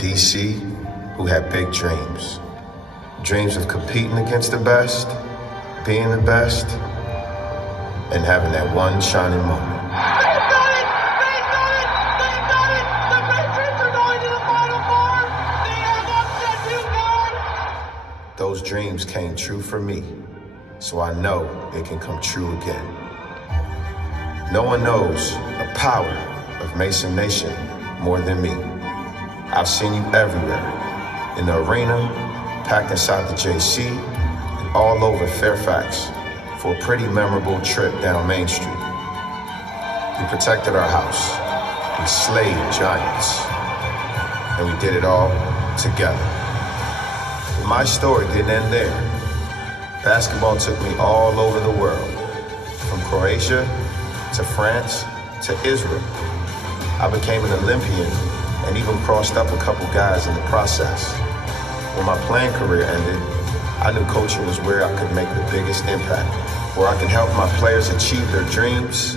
DC who had big dreams. Dreams of competing against the best, being the best, and having that one shining moment. They've done it! They've done it! They've done it! The Patriots are going to the Final Four! They have upset UConn! Those dreams came true for me, so I know they can come true again. No one knows the power of Mason Nation more than me. I've seen you everywhere, in the arena, packed inside the JC, and all over Fairfax for a pretty memorable trip down Main Street. We protected our house, we slayed giants, and we did it all together. But my story didn't end there. Basketball took me all over the world, from Croatia to France to Israel. I became an Olympian and even crossed up a couple guys in the process. When my playing career ended, I knew coaching was where I could make the biggest impact, where I could help my players achieve their dreams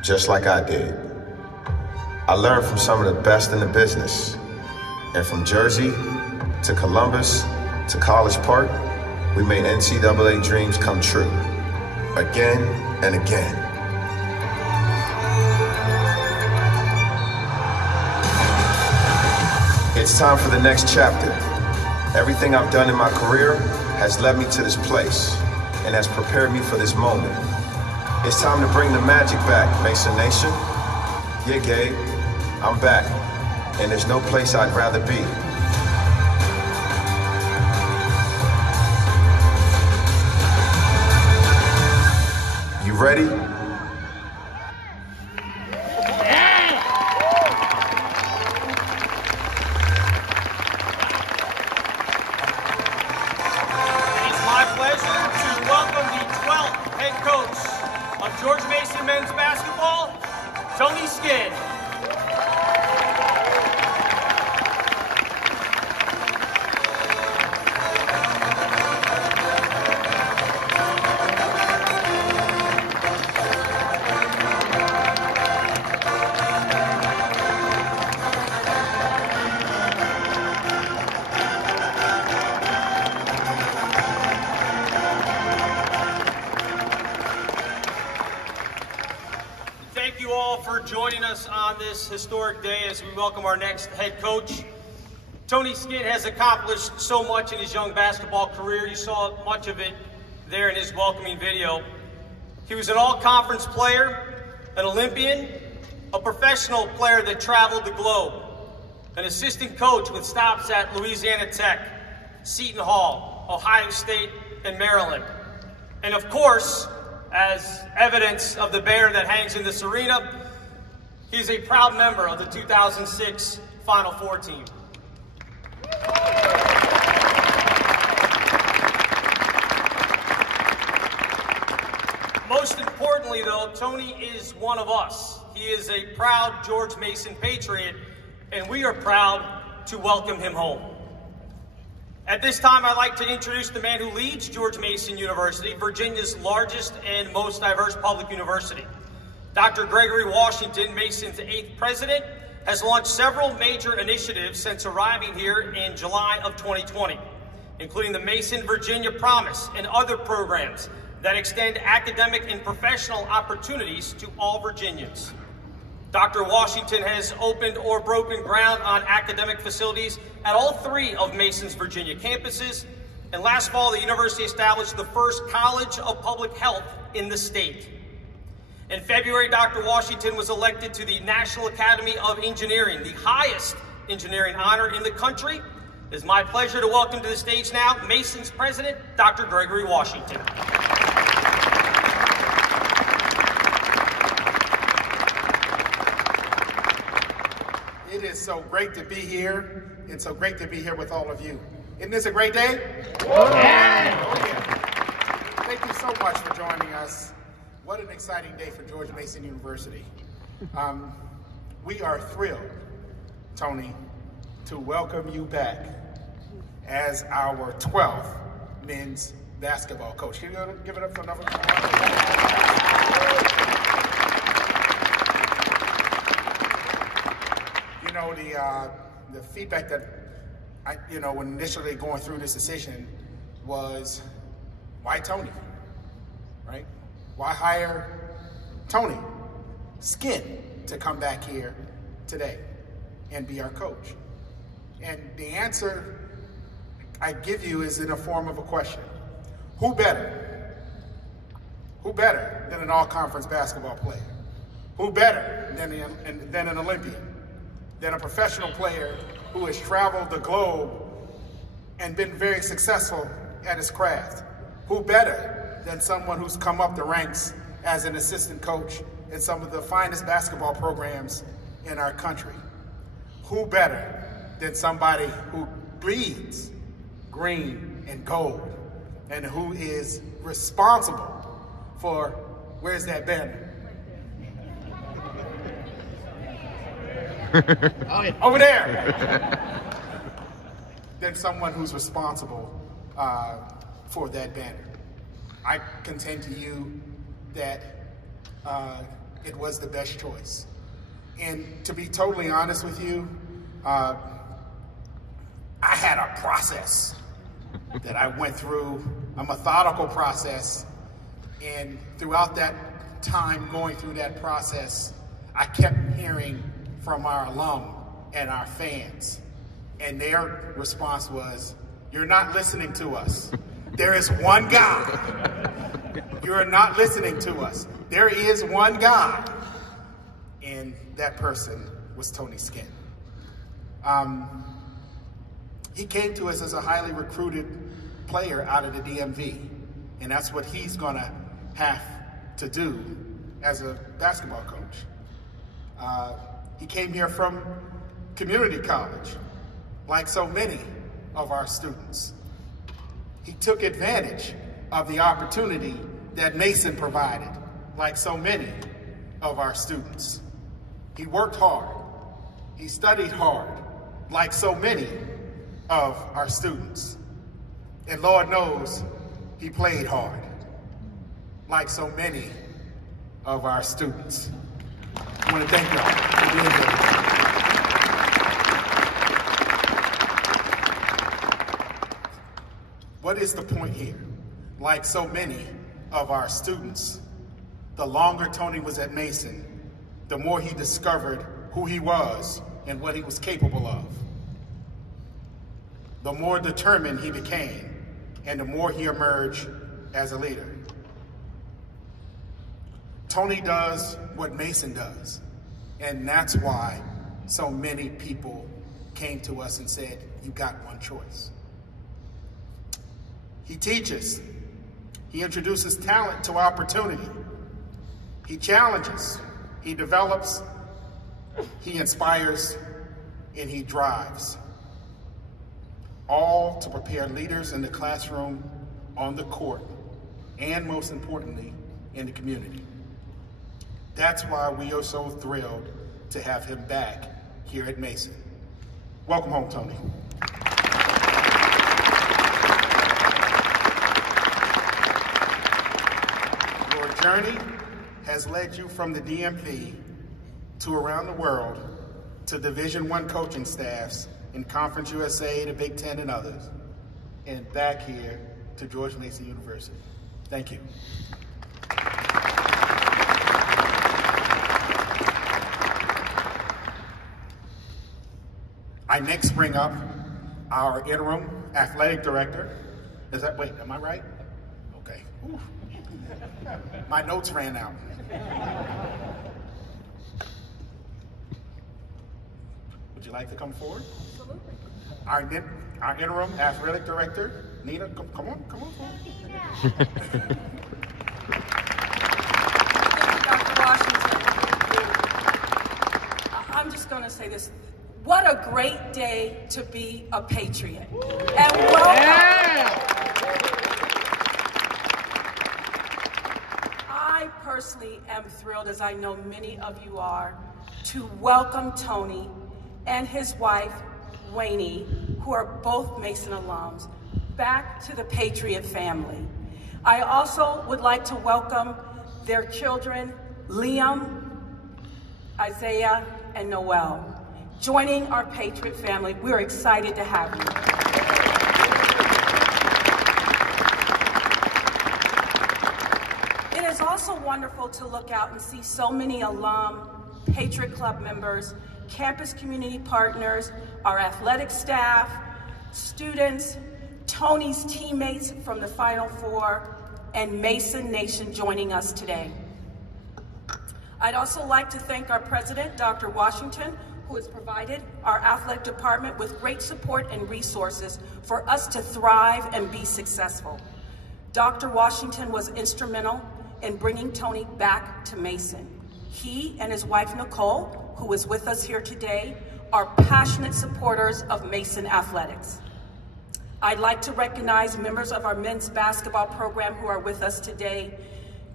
just like I did. I learned from some of the best in the business, and from Jersey to Columbus to College Park, we made NCAA dreams come true, again and again. It's time for the next chapter. Everything I've done in my career has led me to this place and has prepared me for this moment. It's time to bring the magic back, Mason Nation. Yeah, Gabe, I'm back, and there's no place I'd rather be. You ready? George Mason men's basketball, Tony Skinn. Thank you all for joining us on this historic day as we welcome our next head coach. Tony Skinn has accomplished so much in his young basketball career. You saw much of it there in his welcoming video. He was an all-conference player, an Olympian, a professional player that traveled the globe, an assistant coach with stops at Louisiana Tech, Seton Hall, Ohio State, and Maryland. And of course, as evidence of the banner that hangs in this arena, he's a proud member of the 2006 Final Four team. Most importantly, though, Tony is one of us. He is a proud George Mason Patriot, and we are proud to welcome him home. At this time, I'd like to introduce the man who leads George Mason University, Virginia's largest and most diverse public university. Dr. Gregory Washington, Mason's 8th president, has launched several major initiatives since arriving here in July of 2020, including the Mason Virginia Promise and other programs that extend academic and professional opportunities to all Virginians. Dr. Washington has opened or broken ground on academic facilities at all 3 of Mason's Virginia campuses, and last fall the university established the first College of Public Health in the state. In February, Dr. Washington was elected to the National Academy of Engineering, the highest engineering honor in the country. It is my pleasure to welcome to the stage now Mason's president, Dr. Gregory Washington. It is so great to be here, and so great to be here with all of you. Isn't this a great day? Yeah. Oh, yeah. Thank you so much for joining us. What an exciting day for George Mason University. We are thrilled, Tony, to welcome you back as our 12th men's basketball coach. Can you give it up for another one? You know, the feedback that when initially going through this decision was, why Tony, right? Why hire Tony Skinn to come back here today and be our coach? And the answer I give you is in the form of a question. Who better? Who better than an all-conference basketball player? Who better than an Olympian? Than a professional player who has traveled the globe and been very successful at his craft? Who better than someone who's come up the ranks as an assistant coach in some of the finest basketball programs in our country? Who better than somebody who bleeds green and gold and who is responsible for, where's that banner? Over there. Than someone who's responsible for that banner. I contend to you that it was the best choice. And to be totally honest with you, I had a process that I went through, a methodical process, and throughout that time going through that process, I kept hearing from our alum and our fans, and their response was, you're not listening to us. There is one God. You're not listening to us. There is one God. And that person was Tony Skinn. He came to us as a highly recruited player out of the DMV, and that's what he's gonna have to do as a basketball coach. He came here from community college, like so many of our students. He took advantage of the opportunity that Mason provided, like so many of our students. He worked hard. He studied hard, like so many of our students. And Lord knows, he played hard, like so many of our students. I want to thank y'all for being here. What is the point here? Like so many of our students, the longer Tony was at Mason, the more he discovered who he was and what he was capable of. The more determined he became, and the more he emerged as a leader. Tony does what Mason does, and that's why so many people came to us and said, you got one choice. He teaches. He introduces talent to opportunity. He challenges. He develops. He inspires, and he drives. All to prepare leaders in the classroom, on the court, and most importantly, in the community. That's why we are so thrilled to have him back here at Mason. Welcome home, Tony. Your journey has led you from the DMV to around the world to Division I coaching staffs in Conference USA, the Big Ten, and others, and back here to George Mason University. Thank you. I next bring up our interim athletic director. Wait, am I right? Okay. Ooh. My notes ran out. Would you like to come forward? Absolutely. Our interim athletic director, Nina, come on forward. Thank you, Dr. Washington. I'm just going to say this. What a great day to be a Patriot. And welcome. Yeah. I personally am thrilled, as I know many of you are, to welcome Tony and his wife, Wayne, who are both Mason alums, back to the Patriot family. I also would like to welcome their children, Liam, Isaiah, and Noel. joining our Patriot family. We're excited to have you. It is also wonderful to look out and see so many alum, Patriot Club members, campus community partners, our athletic staff, students, Tony's teammates from the Final Four, and Mason Nation joining us today. I'd also like to thank our president, Dr. Washington, who has provided our athletic department with great support and resources for us to thrive and be successful. Dr. Washington was instrumental in bringing Tony back to Mason. He and his wife, Nicole, who is with us here today, are passionate supporters of Mason athletics. I'd like to recognize members of our men's basketball program who are with us today.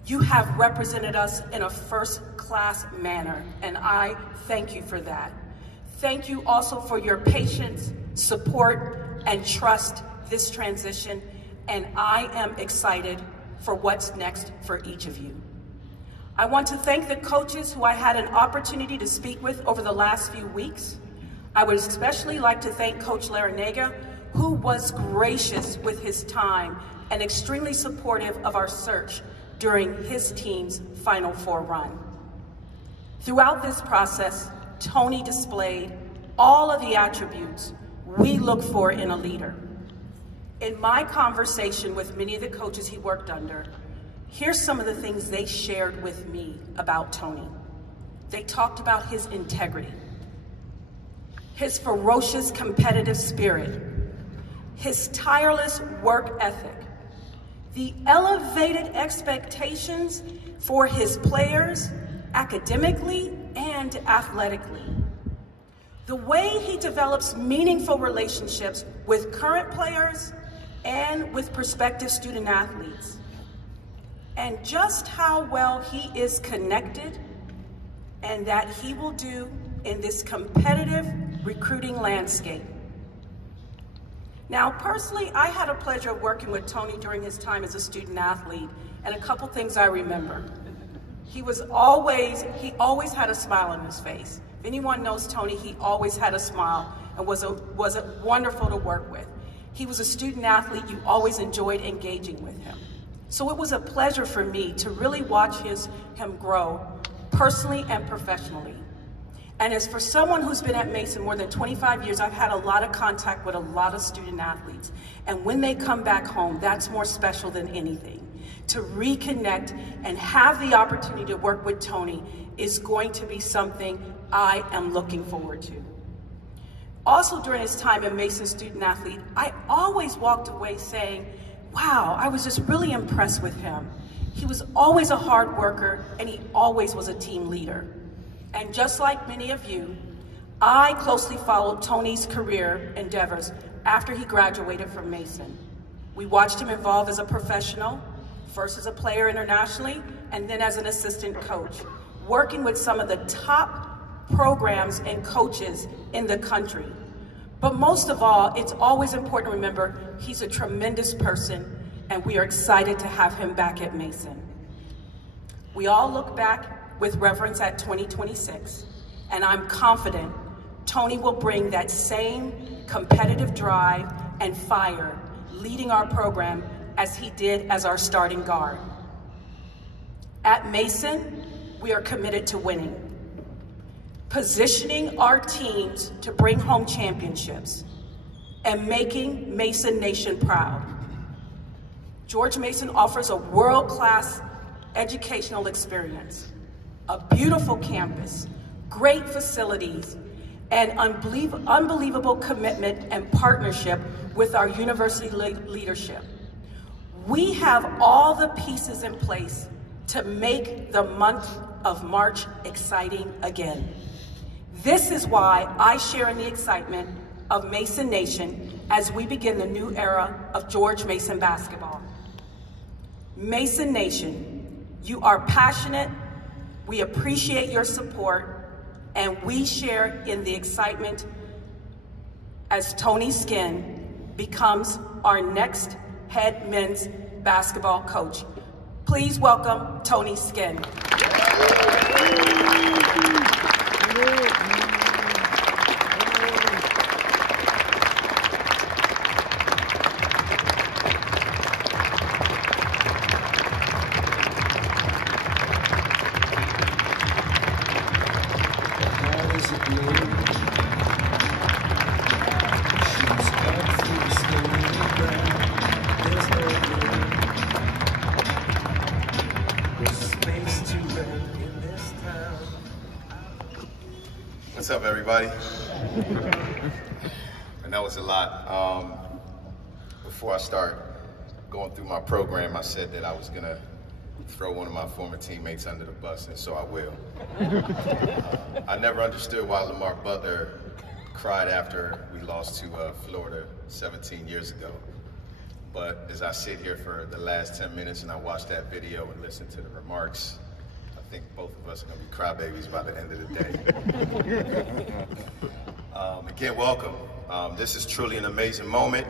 You have represented us in a first-class manner, and I thank you for that. Thank you also for your patience, support, and trust this transition, and I am excited for what's next for each of you. I want to thank the coaches who I had an opportunity to speak with over the last few weeks. I would especially like to thank Coach Larinaga, who was gracious with his time and extremely supportive of our search during his team's Final Four run. Throughout this process, Tony displayed all of the attributes we look for in a leader. In my conversation with many of the coaches he worked under, here's some of the things they shared with me about Tony. They talked about his integrity, his ferocious competitive spirit, his tireless work ethic, the elevated expectations for his players academically and athletically, the way he develops meaningful relationships with current players and with prospective student athletes, and just how well he is connected and that he will do in this competitive recruiting landscape. Now, personally, I had a pleasure of working with Tony during his time as a student athlete, and a couple things I remember. He always had a smile on his face. If anyone knows Tony, he always had a smile and was wonderful to work with. He was a student athlete. You always enjoyed engaging with him. So it was a pleasure for me to really watch him grow personally and professionally. And as for someone who's been at Mason more than 25 years, I've had a lot of contact with a lot of student athletes. And when they come back home, that's more special than anything. To reconnect and have the opportunity to work with Tony is going to be something I am looking forward to. Also, during his time as Mason student athlete, I always walked away saying, wow, I was just really impressed with him. He was always a hard worker, and he always was a team leader. And just like many of you, I closely followed Tony's career endeavors after he graduated from Mason. We watched him evolve as a professional, first as a player internationally, and then as an assistant coach, working with some of the top programs and coaches in the country. But most of all, it's always important to remember he's a tremendous person, and we are excited to have him back at Mason. We all look back with reverence at 2026, and I'm confident Tony will bring that same competitive drive and fire leading our program as he did as our starting guard. At Mason, we are committed to winning, positioning our teams to bring home championships, and making Mason Nation proud. George Mason offers a world-class educational experience, a beautiful campus, great facilities, and unbelievable commitment and partnership with our university leadership. We have all the pieces in place to make the month of March exciting again. This is why I share in the excitement of Mason Nation as we begin the new era of George Mason basketball. Mason Nation, you are passionate, we appreciate your support, and we share in the excitement as Tony Skinn becomes our next head men's basketball coach. Please welcome Tony Skinn. that was a lot. Before I start going through my program, I said that I was gonna throw one of my former teammates under the bus, and so I will. I never understood why Lamar Butler cried after we lost to Florida 17 years ago. But as I sit here for the last 10 minutes and I watch that video and listen to the remarks, I think both of us are gonna be crybabies by the end of the day. Again, welcome. This is truly an amazing moment.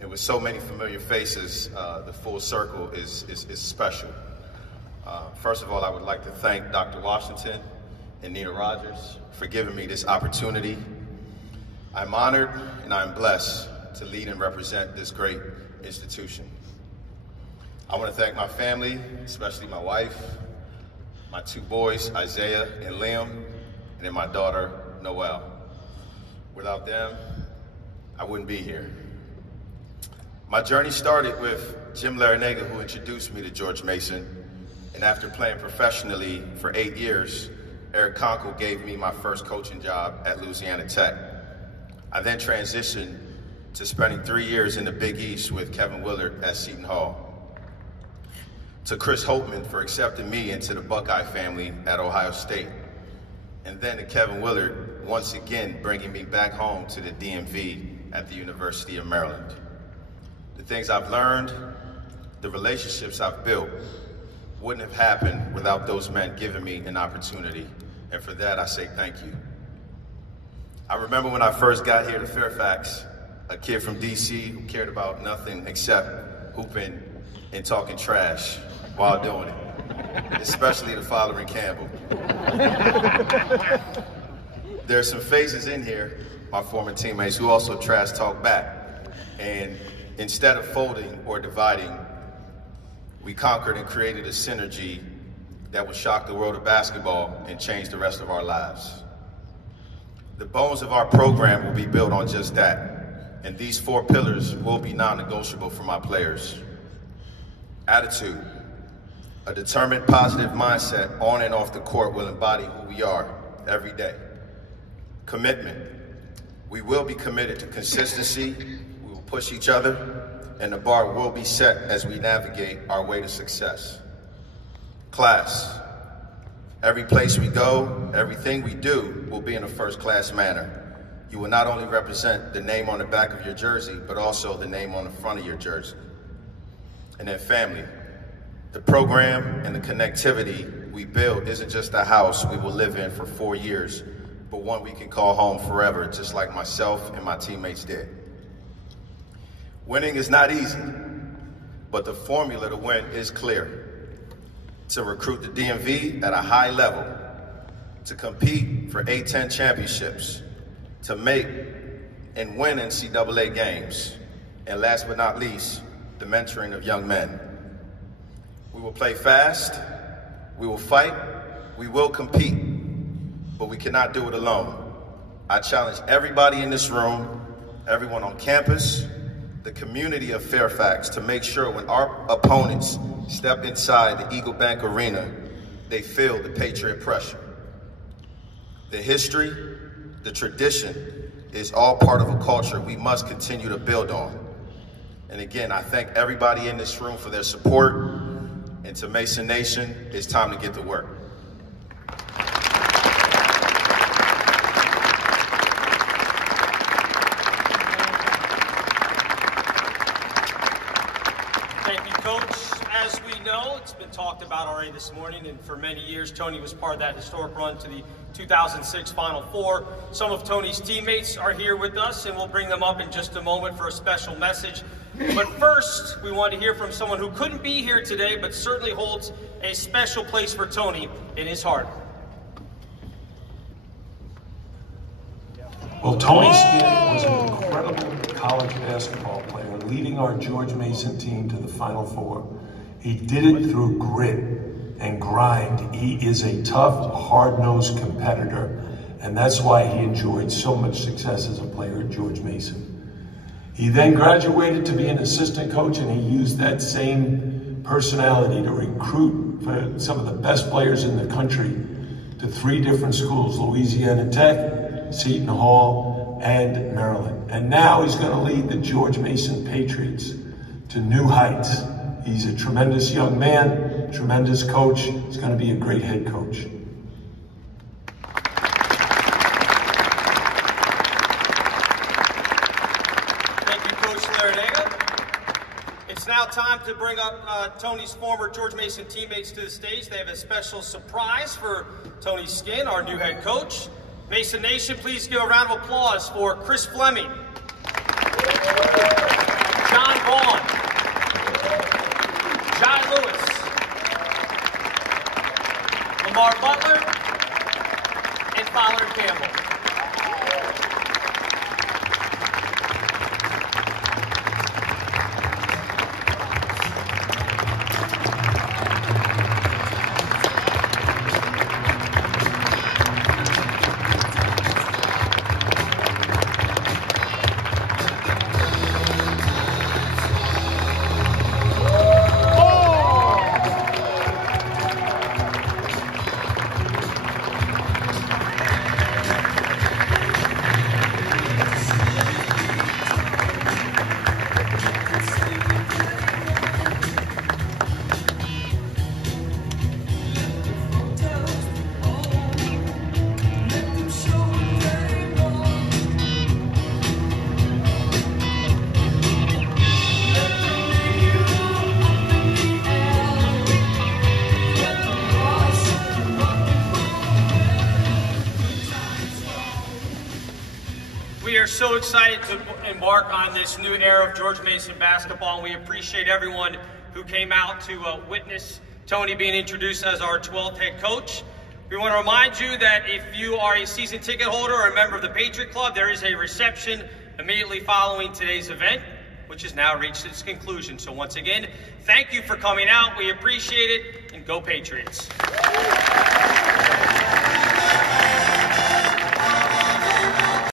And with so many familiar faces, the full circle is special. First of all, I would like to thank Dr. Washington and Nina Rogers for giving me this opportunity. I'm honored and I'm blessed to lead and represent this great institution. I want to thank my family, especially my wife, my two boys, Isaiah and Liam, and then my daughter, Noelle. Without them, I wouldn't be here. My journey started with Jim Larinaga, who introduced me to George Mason, and after playing professionally for 8 years, Eric Conkle gave me my first coaching job at Louisiana Tech. I then transitioned to spending 3 years in the Big East with Kevin Willard at Seton Hall. To Chris Holtman for accepting me into the Buckeye family at Ohio State. And then to Kevin Willard, once again bringing me back home to the DMV at the University of Maryland. The things I've learned, the relationships I've built, wouldn't have happened without those men giving me an opportunity. And for that, I say thank you. I remember when I first got here to Fairfax, a kid from DC who cared about nothing except hooping and talking trash while doing it, especially the following Campbell. There's some faces in here, my former teammates, who also trash talk back. And instead of folding or dividing, we conquered and created a synergy that would shock the world of basketball and change the rest of our lives. The bones of our program will be built on just that, and these 4 pillars will be non-negotiable for my players. Attitude, a determined, positive mindset on and off the court will embody who we are every day. Commitment, we will be committed to consistency, push each other, and the bar will be set as we navigate our way to success. Class, every place we go, everything we do will be in a first-class manner. You will not only represent the name on the back of your jersey, but also the name on the front of your jersey. And then family, the program and the connectivity we build isn't just a house we will live in for 4 years, but one we can call home forever, just like myself and my teammates did. Winning is not easy, but the formula to win is clear. To recruit the DMV at a high level, to compete for A-10 championships, to make and win NCAA games, and last but not least, the mentoring of young men. We will play fast, we will fight, we will compete, but we cannot do it alone. I challenge everybody in this room, everyone on campus, the community of Fairfax, to make sure when our opponents step inside the Eagle Bank Arena, they feel the Patriot pressure. The history, the tradition is all part of a culture we must continue to build on. And again, I thank everybody in this room for their support, and to Mason Nation, it's time to get to work. As we know, it's been talked about already this morning, and for many years, Tony was part of that historic run to the 2006 Final Four. Some of Tony's teammates are here with us, and we'll bring them up in just a moment for a special message. But first, we want to hear from someone who couldn't be here today, but certainly holds a special place for Tony in his heart. Well, Tony Skinn was an incredible college basketball player, leading our George Mason team to the Final Four. He did it through grit and grind. He is a tough, hard-nosed competitor, and that's why he enjoyed so much success as a player at George Mason. He then graduated to be an assistant coach, and he used that same personality to recruit for some of the best players in the country to 3 different schools: Louisiana Tech, Seton Hall, and Maryland. And now he's going to lead the George Mason Patriots to new heights. He's a tremendous young man, tremendous coach. He's going to be a great head coach. Thank you, Coach Larinaga. It's now time to bring up Tony's former George Mason teammates to the stage. They have a special surprise for Tony Skinn, our new head coach. Mason Nation, please give a round of applause for Chris Fleming, John Vaughn, John Lewis, Lamar Butler, and Fowler Campbell. We are so excited to embark on this new era of George Mason basketball, and we appreciate everyone who came out to witness Tony being introduced as our 12th head coach. We want to remind you that if you are a season ticket holder or a member of the Patriot Club, there is a reception immediately following today's event, which has now reached its conclusion. So once again, thank you for coming out. We appreciate it, and go Patriots.